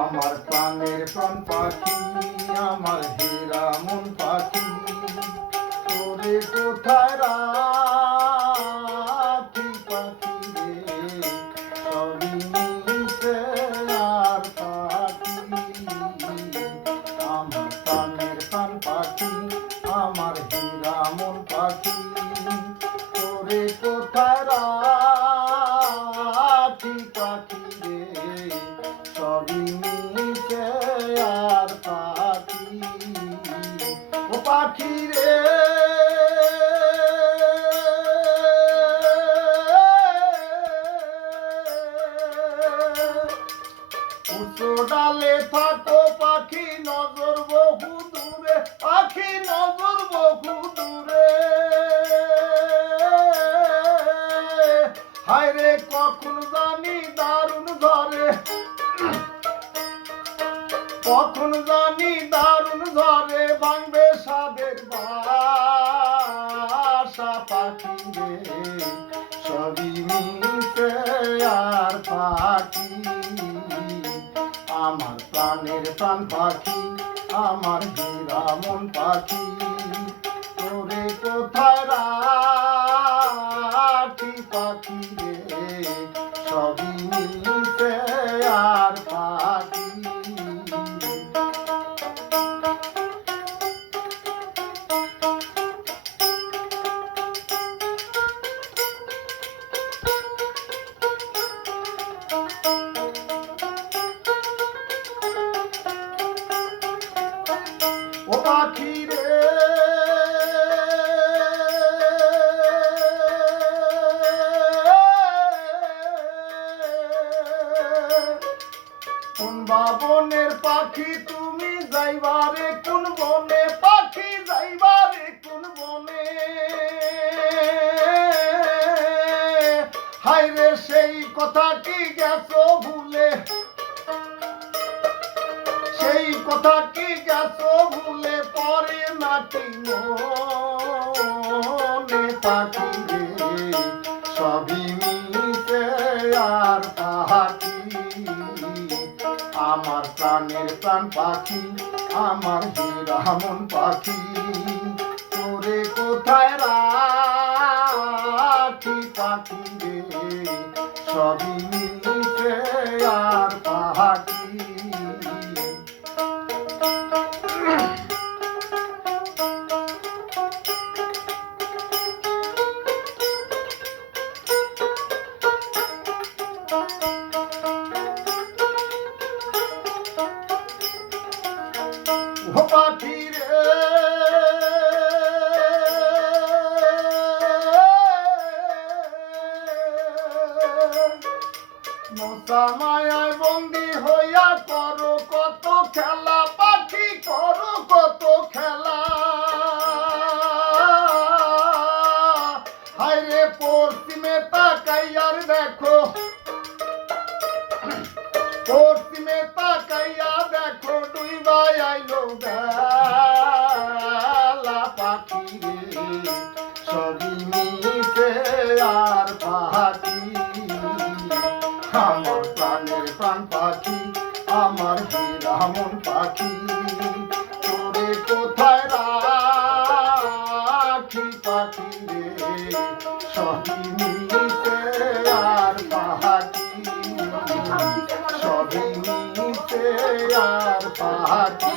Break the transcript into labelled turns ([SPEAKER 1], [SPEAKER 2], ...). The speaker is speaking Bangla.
[SPEAKER 1] আমার প্রাণের প্রাণ পাখি, আমার হেরা মন পাখি তোরে কোথায় রাখি পাখি রে? সবই মিশে আর পাখি আমার প্রাণের প্রাণ পাখি, আমার হেরা মন পাখি। সবই মিশে আর পাখি। ও পাখি রে। উঁচু ডালে থাকো পাখি, নজর বহু দূরে। পাখি, নজর বহু দূরে। হায় রে কখন জানি দারুণ ধরে কখন জানি দারুণ ধরে ভাঙবে সাদের বাসা পাখি রে সবই মিশে আর পাখি। আমার প্রাণের প্রাণ পাখি, আমার হীরা মন পাখি। তোরে কোথায় রাখি পাখি রে? সবই মিশে কোন বাবনের পাখি তুমি যাইবারে কোন বনে পাখি যাইবারে কোন বনে? হায় রে, সেই কথা কি গেছো ভুলে? সেই কথা কি গেছো ভুলে? পরে নাকি মনে পাখি আমার প্রাণের প্রাণ পাখি, আমার হিরামন পাখি। তোরে কোথায় রাখি পাখি রে? সবই মিশে আর পাখি পাখি রে? মশা মায়ায় হইয়া করো কত খেলা, পাখি করো কত খেলা। হায়রে পশ্চিমে তাকাইয়ার দেখো, পশ্চিমে পাখি রে সবই মিশে আর পাখি। আমার প্রাণের প্রাণ পাখি, আমার হিরামন পাখি। তোরে কোথায় রাখি পাখি রে সবই মিশে আর পাখি। সবই মিশে আর পাখি।